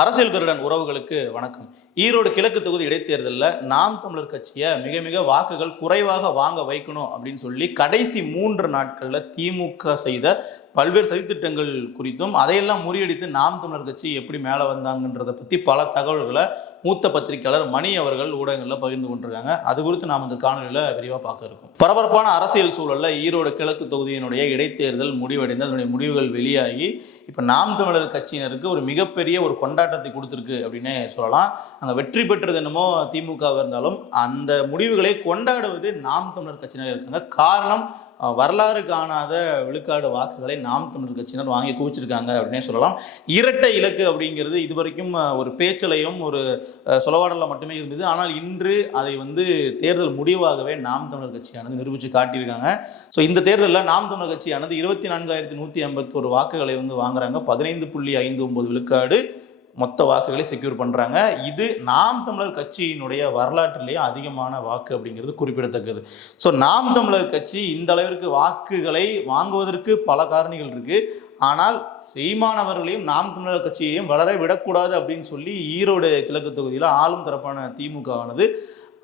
அரசியல் கருடன் உறவுகளுக்கு வணக்கம். ஈரோடு கிழக்கு தொகுதி இடைத்தேர்தலில் நாம் தமிழர் கட்சியை மிக மிக வாக்குகள் குறைவாக வாங்க வைக்கணும் அப்படின்னு சொல்லி கடைசி 3 நாட்களில் திமுக செய்த பல்வேறு சதித்திட்டங்கள் குறித்தும் அதையெல்லாம் முறியடித்து நாம் தமிழர் கட்சி எப்படி மேலே வந்தாங்கன்றதை பற்றி பல தகவல்களை மூத்த பத்திரிகையாளர் மணி அவர்கள் ஊடகங்களில் பகிர்ந்து கொண்டிருக்காங்க. அது குறித்து நாம் இந்த காணொலியில் விரிவாக பார்க்க இருக்கோம். பரபரப்பான அரசியல் சூழலில் ஈரோடு கிழக்கு தொகுதியினுடைய இடைத்தேர்தல் முடிவடைந்து அதனுடைய முடிவுகள் வெளியாகி இப்போ நாம் தமிழர் கட்சியினருக்கு ஒரு மிகப்பெரிய ஒரு கொண்டாட்டத்தை கொடுத்துருக்கு அப்படின்னே சொல்லலாம். அங்கே வெற்றி பெற்றது என்னமோ திமுகவாக இருந்தாலும் அந்த முடிவுகளை கொண்டாடுவது நாம் தமிழர் கட்சியினர் இருக்காங்க. காரணம், வரலாறு காணாத விழுக்காடு வாக்குகளை நாம் தமிழர் கட்சியினர் வாங்கி குவிச்சிருக்காங்க அப்படின்னே சொல்லலாம். இரட்டை இலக்கு அப்படிங்கிறது இதுவரைக்கும் ஒரு பேச்சலையும் ஒரு சொலவாடலில் மட்டுமே இருந்தது. ஆனால் இன்று அதை தேர்தல் முடிவாகவே நாம் தமிழர் கட்சியானது நிரூபித்து காட்டியிருக்காங்க. ஸோ இந்த தேர்தலில் நாம் தமிழர் கட்சியானது 24,151 வாக்குகளை வாங்குறாங்க. 15.59 விழுக்காடு மொத்த வாக்குகளை செக்யூர் பண்ணுறாங்க. இது நாம் தமிழர் கட்சியினுடைய வரலாற்றிலேயே அதிகமான வாக்கு அப்படிங்கிறது குறிப்பிடத்தக்கது. ஸோ நாம் தமிழர் கட்சி இந்த அளவிற்கு வாக்குகளை வாங்குவதற்கு பல காரணிகள் இருக்குது. ஆனால் சீமானவர்களையும் நாம் தமிழர் கட்சியையும் வளர விடக்கூடாது அப்படின்னு சொல்லி ஈரோடு கிழக்கு தொகுதியில் ஆளும் தரப்பான திமுகவானது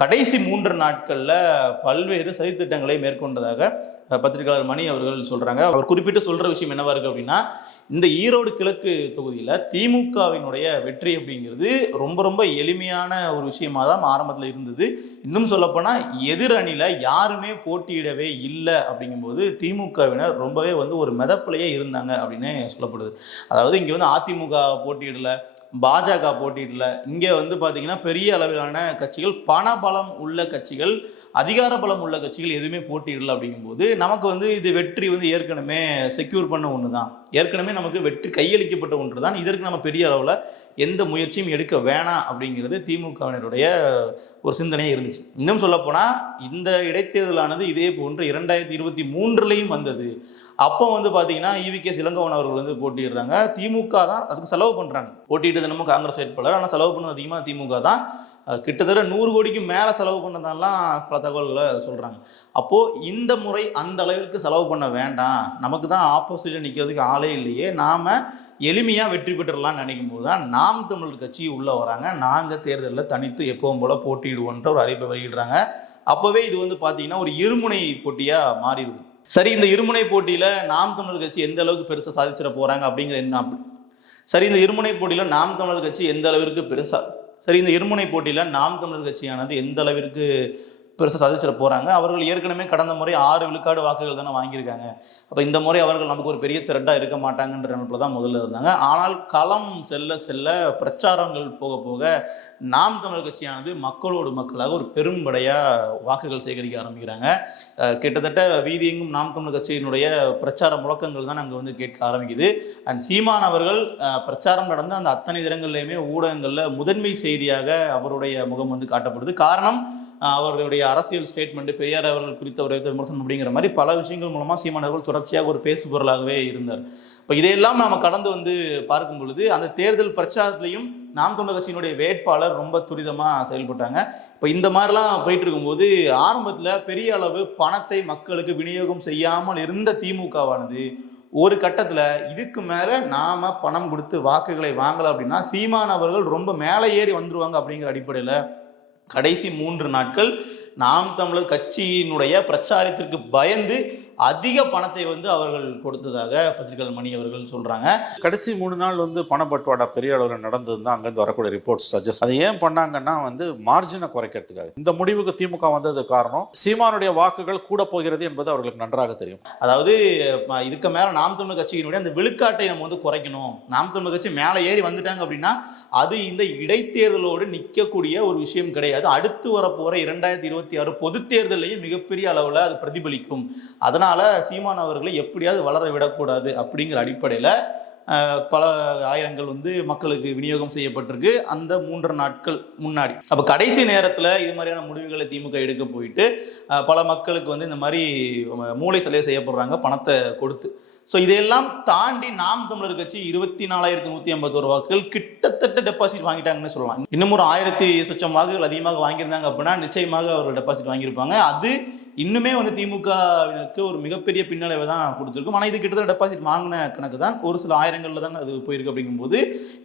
கடைசி 3 நாட்களில் பல்வேறு சதித்திட்டங்களை மேற்கொண்டதாக பத்திரிகையாளர் மணி அவர்கள் சொல்கிறாங்க. அவர் குறிப்பிட்டு சொல்கிற விஷயம் என்னவா இருக்குது அப்படின்னா, இந்த ஈரோடு கிழக்கு தொகுதியில் திமுகவினுடைய வெற்றி அப்படிங்கிறது ரொம்ப ரொம்ப எளிமையான ஒரு விஷயமாக தான் ஆரம்பத்தில் இருந்தது. இன்னும் சொல்லப்போனால் எதிர் அணியில் யாருமே போட்டியிடவே இல்லை அப்படிங்கும்போது திமுகவினர் ரொம்பவே ஒரு மெதப்பிலேயே இருந்தாங்க அப்படின்னு சொல்லப்படுது. அதாவது இங்கே அதிமுக போட்டியிடலை, பாஜக போட்டியிடல, இங்கே பார்த்தீங்கன்னா பெரிய அளவிலான கட்சிகள், பணபலம் உள்ள கட்சிகள், அதிகார பலம் உள்ள கட்சிகள் எதுவுமே போட்டியிடல அப்படிங்கும்போது நமக்கு இது வெற்றி ஏற்கனவே செக்யூர் பண்ண ஒன்று தான், ஏற்கனவே நமக்கு வெற்றி கையளிக்கப்பட்ட ஒன்று தான். இதற்கு நம்ம பெரிய அளவில் எந்த முயற்சியும் எடுக்க வேணாம் அப்படிங்கிறது திமுகவினருடைய ஒரு சிந்தனையே இருந்துச்சு. இன்னும் சொல்லப்போனால் இந்த இடைத்தேர்தலானது இதே போன்று 2023 வந்தது. அப்போ பார்த்தீங்கன்னா EVK இளங்கோவன் அவர்கள் போட்டிடுறாங்க. திமுக தான் அதுக்கு செலவு பண்ணுறாங்க. போட்டிட்டு தினமும் காங்கிரஸ் வேட்பாளர், ஆனால் செலவு பண்ணது அதிகமாக திமுக தான். கிட்டத்தட்ட 100 கோடிக்கு மேலே செலவு பண்ணதெல்லாம் பல தகவல்களை சொல்கிறாங்க. அப்போது இந்த முறை அந்த அளவிற்கு செலவு பண்ண வேண்டாம், நமக்கு தான் ஆப்போசிட்டில் நிற்கிறதுக்கு ஆளே இல்லையே, நாம் எளிமையாக வெற்றி பெற்றலாம்னு நினைக்கும் போது தான் நாம் தமிழர் கட்சி உள்ளே வராங்க. நாங்கள் தேர்தலில் தனித்து எப்பவும் போல் போட்டியிடுவோன்ற ஒரு அறிவிப்பை வெளியிடுறாங்க. அப்போவே இது பார்த்தீங்கன்னா ஒரு இருமுனை போட்டியாக மாறிடுது. சரி, இந்த இருமுனை போட்டியில் நாம் தமிழர் கட்சி எந்த அளவுக்கு பெருசாக சாதிச்சிட போகிறாங்க அப்படிங்கிற என்ன? சரி, இந்த இருமுனை போட்டியில் நாம் தமிழர் கட்சி எந்த அளவிற்கு இந்த இருமுனை போட்டியில் நாம் தமிழர் கட்சியானது எந்த அளவிற்கு பெருசாக சாதிச்சிட போகிறாங்க? அவர்கள் ஏற்கனவே கடந்த முறை 6 விழுக்காடு வாக்குகள் தானே வாங்கியிருக்காங்க. அப்போ இந்த முறை அவர்கள் நமக்கு ஒரு பெரிய திரட்டாக இருக்க மாட்டாங்கன்ற நினைப்பில் தான் முதல்ல இருந்தாங்க. ஆனால் களம் செல்ல செல்ல பிரச்சாரங்கள் போக போக நாம் தமிழர் கட்சியானது மக்களோடு மக்களாக ஒரு பெரும்படையாக வாக்குகள் சேகரிக்க ஆரம்பிக்கிறாங்க. கிட்டத்தட்ட வீதியெங்கும் நாம் தமிழர் கட்சியினுடைய பிரச்சார முழக்கங்கள் தான் அங்கே கேட்க ஆரம்பிக்குது. அண்ட் சீமான் அவர்கள் பிரச்சாரம் நடந்த அந்த அத்தனை தினங்கள்லையுமே ஊடகங்களில் முதன்மை செய்தியாக அவருடைய முகம் காட்டப்படுது. காரணம், அவர்களுடைய அரசியல் ஸ்டேட்மெண்ட், பெரியார் அவர்கள் குறித்த ஒரு விமர்சனம் அப்படிங்கிற மாதிரி பல விஷயங்கள் மூலமாக சீமான் அவர்கள் தொடர்ச்சியாக ஒரு பேசு பொருளாகவே இருந்தார். இப்போ இதையெல்லாம் நாம் கடந்து பார்க்கும் பொழுது அந்த தேர்தல் பிரச்சாரத்திலையும் நாம் தமிழர் கட்சியினுடைய வேட்பாளர் ரொம்ப துரிதமாக செயல்பட்டாங்க. இப்போ இந்த மாதிரிலாம் போயிட்டு இருக்கும்போது ஆரம்பத்தில் பெரிய அளவு பணத்தை மக்களுக்கு விநியோகம் செய்யாமல் இருந்த திமுகவானது ஒரு கட்டத்தில் இதுக்கு மேலே நாம் பணம் கொடுத்து வாக்குகளை வாங்கலை அப்படின்னா சீமான் அவர்கள் ரொம்ப மேலே ஏறி வந்துருவாங்க அப்படிங்கிற அடிப்படையில் கடைசி 3 நாட்கள் நாம் தமிழர் கட்சியினுடைய பிரச்சாரத்திற்கு பயந்து அதிக பணத்தை அவர்கள் கொடுத்ததாக பத்திரிகையாளர் மணி அவர்கள் சொல்றாங்க. கடைசி 3 நாள் பணப்பட்டுவாடா பெரிய அளவில் நடந்தது தான் அங்கேருந்து வரக்கூடிய ரிப்போர்ட்ஸ் சஜஸ்ட். அதை ஏன் பண்ணாங்கன்னா மார்ஜினை குறைக்கிறதுக்காக. இந்த முடிவுக்கு திமுக வந்தது காரணம் சீமானுடைய வாக்குகள் கூட போகிறது என்பது அவர்களுக்கு நன்றாக தெரியும். அதாவது இதுக்கு மேல நாம் தமிழர் கட்சியினுடைய அந்த விழுக்காட்டை நம்ம குறைக்கணும். நாம் தமிழர் கட்சி மேலே ஏறி வந்துட்டாங்க அப்படின்னா அது இந்த இடைத்தேர்தலோடு நிற்கக்கூடிய ஒரு விஷயம் கிடையாது. அடுத்து வரப்போகிற 2026 பொது தேர்தலையும் மிகப்பெரிய அளவில் அது பிரதிபலிக்கும். அதனால் சீமான் அவர்களை எப்படியாவது வளர விடக்கூடாது அப்படிங்கிற அடிப்படையில் பல ஆயிரங்கள் மக்களுக்கு விநியோகம் செய்யப்பட்டிருக்கு அந்த 3 நாட்கள் முன்னாடி. அப்போ கடைசி நேரத்தில் இது மாதிரியான முடிவுகளை திமுக எடுக்க போயிட்டு பல மக்களுக்கு இந்த மாதிரி மூளை செலவு செய்யப்படுறாங்க பணத்தை கொடுத்து. ஸோ இதையெல்லாம் தாண்டி நாம் தமிழர் கட்சி 24,151 வாக்குகள் கிட்டத்தட்ட டெபாசிட் வாங்கிட்டாங்கன்னு சொல்லலாம். இன்னும் ஒரு 1000 சொச்சம் வாக்குகள் அதிகமாக வாங்கியிருந்தாங்க அப்படின்னா நிச்சயமாக அவர்கள் டெபாசிட் வாங்கியிருப்பாங்க. அது இன்னுமே வந்து திமுகவினருக்கு ஒரு மிகப்பெரிய பின்னடைவை தான் கொடுத்துருக்கும். ஆனால் இது கிட்டத்தட்ட டெபாசிட் வாங்கின கணக்கு தான், ஒரு சில ஆயிரங்களில் தான் அது போயிருக்கு. அப்படிங்கும்போது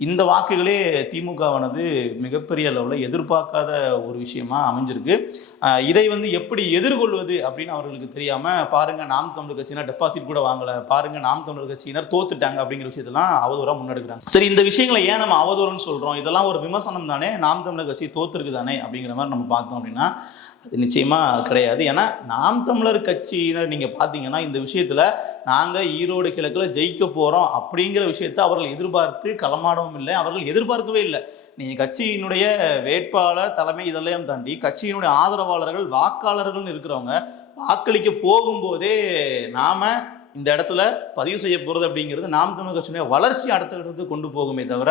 இந்த வாக்குகளே திமுகவானது மிகப்பெரிய அளவில் எதிர்பார்க்காத ஒரு விஷயமா அமைஞ்சிருக்கு. இதை வந்து எப்படி எதிர்கொள்வது அப்படின்னு அவர்களுக்கு தெரியாமல், பாருங்க நாம் தமிழர் கட்சியினர் டெபாசிட் கூட வாங்கலை, பாருங்க நாம் தமிழர் கட்சியினர் தோத்துட்டாங்க அப்படிங்கிற விஷயத்தெல்லாம் அவதூறாக முன்னெடுக்கிறாங்க. சரி, இந்த விஷயங்களை ஏன் நம்ம அவதூறுன்னு சொல்கிறோம்? இதெல்லாம் ஒரு விமர்சனம் தானே, நாம் தமிழர் கட்சி தோத்துருக்கு தானே அப்படிங்கிற மாதிரி நம்ம பார்த்தோம் அப்படின்னா அது நிச்சயமாக கிடையாது. ஏன்னா நாம் தமிழர் கட்சியினர் நீங்கள் பார்த்தீங்கன்னா இந்த விஷயத்தில் நாங்கள் ஈரோடு கிழக்கில் ஜெயிக்க போகிறோம் அப்படிங்கிற விஷயத்தை அவர்கள் எதிர்பார்த்து களமாடவும் இல்லை, அவர்கள் எதிர்பார்க்கவே இல்லை. நீங்கள் கட்சியினுடைய வேட்பாளர் தலைமை இதெல்லாம் தாண்டி கட்சியினுடைய ஆதரவாளர்கள் வாக்காளர்கள்னு இருக்கிறவங்க வாக்களிக்க போகும்போதே நாம இந்த இடத்துல பதிவு செய்ய போகிறது அப்படிங்கிறது நாம் தமிழர் கட்சியினுடைய வளர்ச்சி அடுத்த கட்டத்துக்கு கொண்டு போகுமே தவிர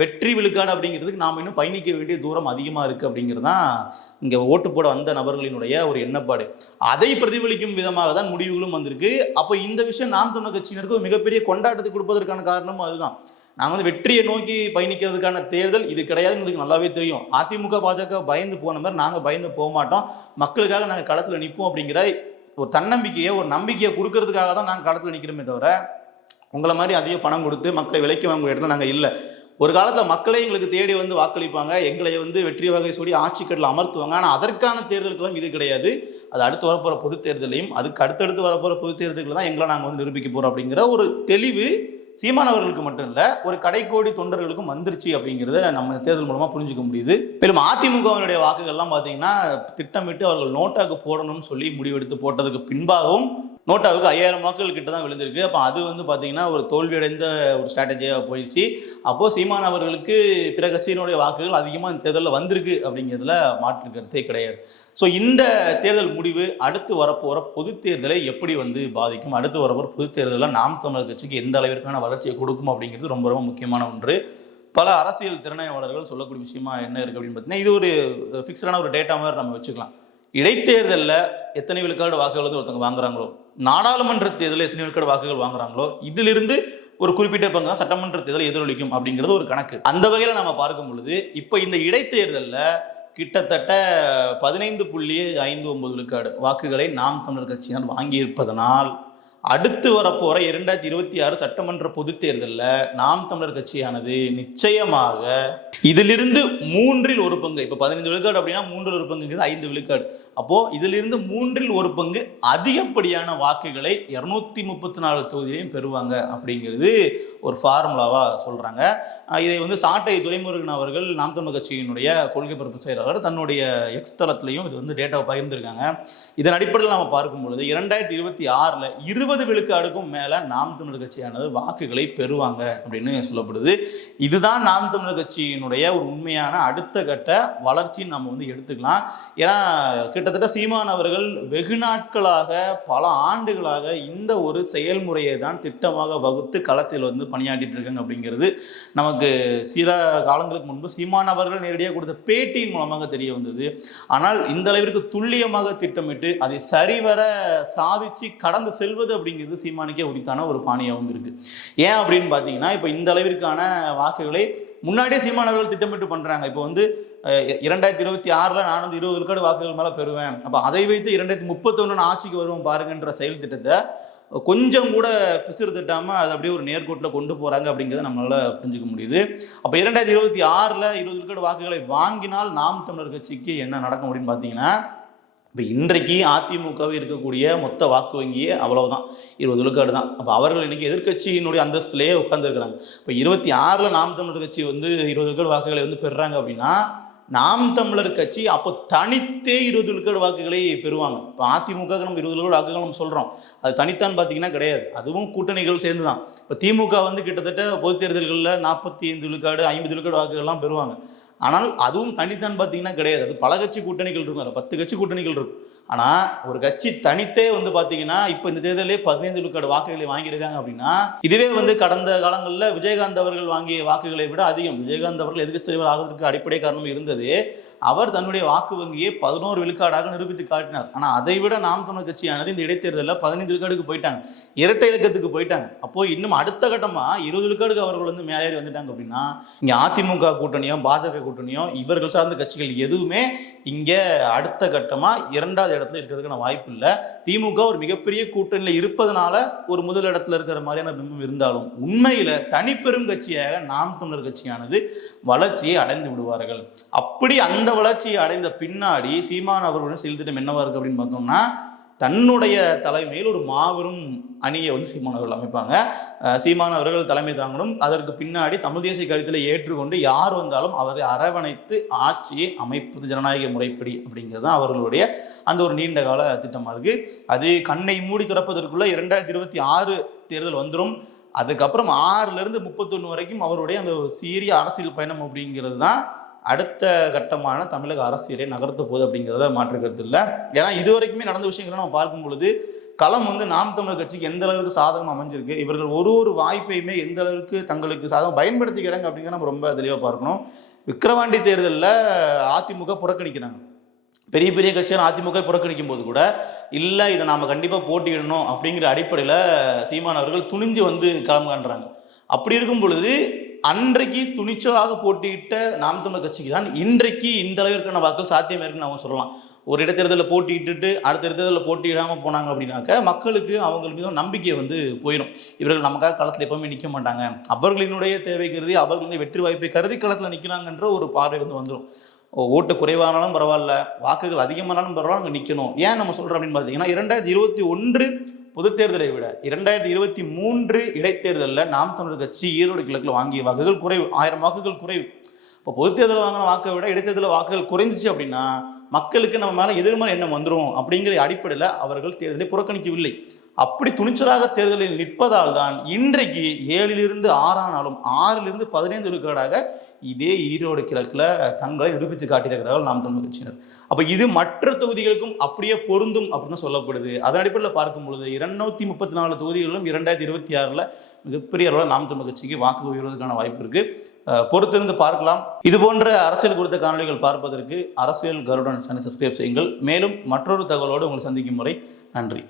வெற்றி விழுக்காடு அப்படிங்கிறதுக்கு நாம் இன்னும் பயணிக்க வேண்டிய தூரம் அதிகமாக இருக்குது அப்படிங்கிறது தான் இங்கே ஓட்டு போட வந்த நபர்களினுடைய ஒரு எண்ணப்பாடு. அதை பிரதிபலிக்கும் விதமாக தான் முடிவுகளும் வந்திருக்கு. அப்போ இந்த விஷயம் நாம் தமிழர் கட்சியினருக்கு ஒரு மிகப்பெரிய கொண்டாட்டத்தை கொடுப்பதற்கான காரணமும் அதுதான். நாங்கள் வந்து வெற்றியை நோக்கி பயணிக்கிறதுக்கான தேர்தல் இது கிடையாதுன்னு உங்களுக்கு நல்லாவே தெரியும். அதிமுக பாஜக பயந்து போன மாதிரி நாங்கள் பயந்து போக மாட்டோம், மக்களுக்காக நாங்கள் களத்தில் நிற்போம் அப்படிங்கிற ஒரு தன்னம்பிக்கையை ஒரு நம்பிக்கையை கொடுக்கறதுக்காக தான் நாங்கள் களத்தில் நிற்கிறோமே தவிர உங்களை மாதிரி அதிக பணம் கொடுத்து மக்களை விலைக்கு வாங்குற இடத்துல நாங்கள் இல்லை. ஒரு காலத்தில் மக்களே எங்களுக்கு தேடி வந்து வாக்களிப்பாங்க, எங்களை வந்து வெற்றி வகை சொல்லி ஆட்சிக்கட்டில் அமர்த்துவாங்க. ஆனால் அதற்கான தேர்தலுக்கெல்லாம் இது கிடையாது. அது அடுத்து வரப்போகிற பொது தேர்தலையும் அதுக்கு அடுத்தடுத்து வரப்போகிற பொது தேர்தல்களை தான் எங்களை நாங்கள் வந்து நிரூபிக்க போகிறோம் அப்படிங்கிற ஒரு தெளிவு சீமானவர்களுக்கு மட்டும் இல்லை, ஒரு கடைக்கோடி தொண்டர்களுக்கும் வந்துருச்சு அப்படிங்கிறத நம்ம தேர்தல் மூலமாக புரிஞ்சுக்க முடியுது. மேலும் அதிமுகவினுடைய வாக்குகள்லாம் பார்த்தீங்கன்னா திட்டமிட்டு அவர்கள் நோட்டாவுக்கு போடணும்னு சொல்லி முடிவெடுத்து போட்டதுக்கு பின்பாகவும் நோட்டாவுக்கு 5000 வாக்குகள் கிட்ட தான் விழுந்திருக்கு. அப்போ அது வந்து பார்த்தீங்கன்னா ஒரு தோல்வியடைந்த ஒரு ஸ்ட்ராட்டஜியாக போயிடுச்சு. அப்போது சீமான் அவர்களுக்கு பிற கட்சியினுடைய வாக்குகள் அதிகமாக இந்த தேர்தலில் வந்திருக்கு அப்படிங்கிறதுல மாற்று கருத்தே கிடையாது. ஸோ இந்த தேர்தல் முடிவு அடுத்து வரப்போகிற பொது தேர்தலை எப்படி வந்து பாதிக்கும், அடுத்து வரப்போகிற பொது தேர்தலில் நாம் தமிழர் கட்சிக்கு எந்த அளவிற்கான வளர்ச்சியை கொடுக்கும் அப்படிங்கிறது ரொம்ப ரொம்ப முக்கியமான ஒன்று. பல அரசியல் திறனாய்வாளர்கள் சொல்லக்கூடிய விஷயமா என்ன இருக்குது அப்படின்னு பார்த்தீங்கன்னா, இது ஒரு ஃபிக்ஸ்டான ஒரு டேட்டா மாதிரி நம்ம வச்சுக்கலாம். இடைத்தேர்தலில் எத்தனை விழுக்காடு வாக்குகள் வந்து ஒருத்தவங்க வாங்குறாங்களோ, நாடாளுமன்ற தேர்தலில் எத்தனை விழுக்காடு வாக்குகள் வாங்குறாங்களோ, இதிலிருந்து ஒரு குறிப்பிட்ட பங்கு தான் சட்டமன்ற தேர்தல் எதிரொலிக்கும் அப்படிங்கிறது ஒரு கணக்கு. அந்த வகையில் நம்ம பார்க்கும் பொழுது இப்போ இந்த இடைத்தேர்தலில் கிட்டத்தட்ட 15.59 விழுக்காடு வாக்குகளை நாம் தமிழர் கட்சியினர் வாங்கியிருப்பதனால் அடுத்து வரப்போகிற 2026 சட்டமன்ற பொது தேர்தலில் நாம் தமிழர் கட்சியானது நிச்சயமாக இதிலிருந்து 1/3 இப்போ 15 விழுக்காடு அப்படின்னா 1/3 5 விழுக்காடு. அப்போது இதிலிருந்து 1/3 அதிகப்படியான வாக்குகளை 234 தொகுதியிலையும் பெறுவாங்க அப்படிங்கிறது ஒரு ஃபார்முலாவாக சொல்கிறாங்க. இதை வந்து சாட்டை துரைமுருகன் அவர்கள் நாம் தமிழர் கட்சியினுடைய கொள்கை பரப்பு செயலாளர் தன்னுடைய எக்ஸ் தளத்திலையும் இது வந்து டேட்டாவை பகிர்ந்திருக்காங்க. இதன் அடிப்படையில் நம்ம பார்க்கும் பொழுது 2026 20 விழுக்காடுக்கும் மேலே நாம் தமிழர் கட்சியானது வாக்குகளை பெறுவாங்க அப்படின்னு சொல்லப்படுது. இதுதான் நாம் தமிழர் கட்சியினுடைய ஒரு உண்மையான அடுத்த கட்ட வளர்ச்சின்னு நம்ம வந்து எடுத்துக்கலாம். ஏன்னா கிட்டத்தட்ட சீமான் அவர்கள் வெகு நாட்களாக பல ஆண்டுகளாக இந்த ஒரு செயல்முறையை தான் திட்டமாக வகுத்து களத்தில் வந்து பணியாற்றிட்டு இருக்காங்க அப்படிங்கிறது நமக்கு சில காலங்களுக்கு முன்பு சீமான் அவர்கள் நேரடியாக கொடுத்த பேட்டியின் மூலமாக தெரிய வந்தது. ஆனால் இந்த அளவிற்கு துல்லியமாக திட்டமிட்டு அதை சரிவர சாதிச்சு கடந்து செல்வது அப்படிங்கிறது சீமானுக்கே உரித்தான ஒரு பாணியாகவும் இருக்கு. ஏன் அப்படின்னு பார்த்தீங்கன்னா, இப்போ இந்த அளவிற்கான வாக்குகளை முன்னாடியே சீமான் அவர்கள் திட்டமிட்டு பண்றாங்க. இப்போ வந்து 2026 நான் வந்து 20 விழுக்காடு வாக்குகள் மேலே பெறுவேன், அப்போ அதை வைத்து 2031 ஆட்சிக்கு வருவோம் பாருங்கன்ற செயல் திட்டத்தை கொஞ்சம் கூட பிசிறு திட்டாமல் அதை அப்படியே ஒரு நேர்கோட்டில் கொண்டு போகிறாங்க அப்படிங்கிறத நம்மளால் புரிஞ்சுக்க முடியுது. அப்போ 2026 20 விழுக்காடு வாக்குகளை வாங்கினால் நாம் தமிழர் கட்சிக்கு என்ன நடக்கும் அப்படின்னு பார்த்தீங்கன்னா, இப்போ இன்றைக்கு அதிமுகவில் இருக்கக்கூடிய மொத்த வாக்கு வங்கியே அவ்வளவுதான், 20 விழுக்காடு தான். அப்போ அவர்கள் இன்னைக்கு எதிர்கட்சியினுடைய அந்தஸ்திலேயே உட்கார்ந்துருக்கிறாங்க. இப்போ 26 நாம் தமிழர் கட்சி வந்து 20 விழுக்காடு வாக்குகளை வந்து பெறுறாங்க அப்படின்னா, நாம் தமிழர் கட்சி அப்போ தனித்தே 20 விழுக்காடு வாக்குகளை பெறுவாங்க. இப்போ அதிமுக நம்ம 20 விழுக்காடு வாக்குகள் நம்ம சொல்கிறோம், அது தனித்தான் பார்த்தீங்கன்னா கிடையாது, அதுவும் கூட்டணிகள் சேர்ந்து தான். இப்போ திமுக வந்து கிட்டத்தட்ட பொது தேர்தல்களில் 45 விழுக்காடு 50 விழுக்காடு வாக்குகள்லாம் பெறுவாங்க. ஆனால் அதுவும் தனித்தான் பார்த்தீங்கன்னா கிடையாது, அது பல கட்சி கூட்டணிகள் இருக்கும், அதில் 10 கட்சி கூட்டணிகள் இருக்கும். ஆனால் ஒரு கட்சி தனித்தே வந்து பார்த்தீங்கன்னா இப்போ இந்த தேர்தலே 15 விழுக்காடு வாக்குகளை வாங்கியிருக்காங்க அப்படின்னா, இதுவே வந்து கடந்த காலங்களில் விஜயகாந்த் அவர்கள் வாங்கிய வாக்குகளை விட அதிகம். விஜயகாந்த் அவர்கள் எதிர்க்கட்சி தலைவர் ஆகிறதுக்கு அடிப்படை காரணம் இருந்தது. அவர் தன்னுடைய வாக்கு வங்கியை 11 விழுக்காடாக நிரூபித்து காட்டினார். ஆனால் அதை விட நாம் தமிழர் கட்சியானது இந்த இடைத்தேர்தலில் 15 விழுக்காடுக்கு போயிட்டாங்க, இரட்டை இலக்கத்துக்கு போயிட்டாங்க. அப்போ இன்னும் அடுத்த கட்டமாக 20 விழுக்காடுக்கு அவர்கள் வந்து மேலேறி வந்துட்டாங்க. அப்படின்னா இங்கே அதிமுக கூட்டணியோ பாஜக கூட்டணியோ இவர்கள் சார்ந்த கட்சிகள் எதுவுமே இங்கே அடுத்த கட்டமாக 2வது இடத்துல இருக்கிறதுக்கான வாய்ப்பு இல்லை. திமுக ஒரு மிகப்பெரிய கூட்டணியில் இருப்பதனால ஒரு முதல் இடத்துல இருக்கிற மாதிரியான பிம்பம் இருந்தாலும் உண்மையில தனிப்பெரும் கட்சியாக நாம் தமிழர் கட்சியானது வளர்ச்சியை அடைந்து விடுவார்கள். அப்படி அந்த வளர்ச்சியை அடைந்த பின்னாடி சீமான் அவர்களுடைய செயல் திட்டம் என்னவா இருக்கு அப்படின்னு பார்த்தோம்னா, தன்னுடைய தலைமையில் ஒரு மாபெரும் அணியை வந்து சீமான் அவர்கள் அமைப்பாங்க. சீமான் அவர்கள் தலைமை தாங்கணும். அதற்கு பின்னாடி தமிழ் தேசிய கருத்தில் ஏற்றுக்கொண்டு யார் வந்தாலும் அவரை அரவணைத்து ஆட்சியை அமைப்பது ஜனநாயக முறைப்படி அப்படிங்கிறது தான் அவர்களுடைய அந்த ஒரு நீண்ட கால திட்டமாக இருக்கு. அது கண்ணை மூடி திறப்பதற்குள்ள 2026 தேர்தல் வந்துடும். அதுக்கப்புறம் 6லிருந்து 31 வரைக்கும் அவருடைய அந்த சீரிய அரசியல் பயணம் அப்படிங்கிறது தான் அடுத்த கட்டமான தமிழக அரசியலை நகர்த்த போகுது அப்படிங்கிறத மாற்றுக்கிறது இல்லை. ஏன்னா இது வரைக்குமே நடந்த விஷயங்களை நம்ம பார்க்கும் பொழுது களம் வந்து நாம் தமிழர் கட்சிக்கு எந்த அளவுக்கு சாதகம் அமைஞ்சிருக்கு, இவர்கள் ஒரு வாய்ப்பையுமே எந்த அளவுக்கு தங்களுக்கு சாதகம் பயன்படுத்திக்கிறாங்க அப்படிங்கிறத நம்ம ரொம்ப தெளிவாக பார்க்கணும். விக்கிரவாண்டி தேர்தலில் அதிமுக புறக்கணிக்கிறாங்க. பெரிய பெரிய கட்சியான அதிமுக புறக்கணிக்கும் போது கூட இல்லை இதை நாம் கண்டிப்பாக போட்டியிடணும் அப்படிங்கிற அடிப்படையில் சீமான் அவர்கள் துணிஞ்சு வந்து களம் காண்றாங்க. அப்படி இருக்கும் பொழுது அன்றைக்கு துணிச்சலாக போட்டியிட்ட நாம் தமிழர் கட்சிக்கு தான் இன்றைக்கு இந்த அளவிற்கான வாக்கள் சாத்தியமாக இருக்குன்னு அவங்க சொல்லலாம். ஒரு இடைத்தேர்தலில் போட்டியிட்டு அடுத்த இடைத்தேர்தலில் போட்டியிடாமல் போனாங்க அப்படின்னாக்க மக்களுக்கு அவங்க மீது நம்பிக்கை வந்து போயிடும். இவர்கள் நமக்காக களத்தில் எப்பவுமே நிற்க மாட்டாங்க, அவர்களினுடைய தேவை கருதி அவர்களுடைய வெற்றி வாய்ப்பை கருதி களத்தில் நிற்கிறாங்கன்ற ஒரு பார்வை வந்து வந்துடும். ஓட்டு குறைவானாலும் பரவாயில்ல, வாக்குகள் அதிகமானாலும் பரவாயில்ல, அங்கே நிற்கணும். ஏன் நம்ம சொல்கிறோம் அப்படின்னு பார்த்தீங்கன்னா 2021 பொது தேர்தலை விட 2023 இடைத்தேர்தலில் நாம் தமிழர் கட்சி ஈரோடு கிழக்கில் வாங்கிய வாக்குகள் குறைவு, 1000 வாக்குகள் குறைவு. இப்போ பொது தேர்தலில் வாங்கின வாக்கை விட இடைத்தேர்தலில் வாக்குகள் குறைஞ்சிச்சு அப்படின்னா மக்களுக்கு நம்ம மேலே எதிர்மறை எண்ணம் வந்துடும் அப்படிங்கிற அடிப்படையில் அவர்கள் தேர்தலை புறக்கணிக்கவில்லை. அப்படி துணிச்சலாக தேர்தலில் நிற்பதால் தான் இன்றைக்கு 7லிருந்து 6 ஆனாலும் 6லிருந்து 15 விழுக்காடாக இதே ஈரோடு கிழக்கில் தங்களை நிரூபித்து காட்டியிருக்கிறார்கள் நாம் தமிழர் கட்சியினர். அப்போ இது மற்ற தொகுதிகளுக்கும் அப்படியே பொருந்தும் அப்படின்னு சொல்லப்படுது. அதன் அடிப்படையில் பார்க்கும் பொழுது 234 தொகுதிகளிலும் 2026 மிகப்பெரிய அளவில் நாம் தமிழர் கட்சிக்கு வாக்கு உயர்வதற்கான வாய்ப்பு இருக்கு. பொறுத்திருந்து பார்க்கலாம். இது போன்ற அரசியல் குறித்த காணொலிகள் பார்ப்பதற்கு அரசியல் கருடன் சேனலை சப்ஸ்கிரைப் செய்யுங்கள். மேலும் மற்றொரு தகவலோடு உங்களை சந்திக்கும் முறை நன்றி.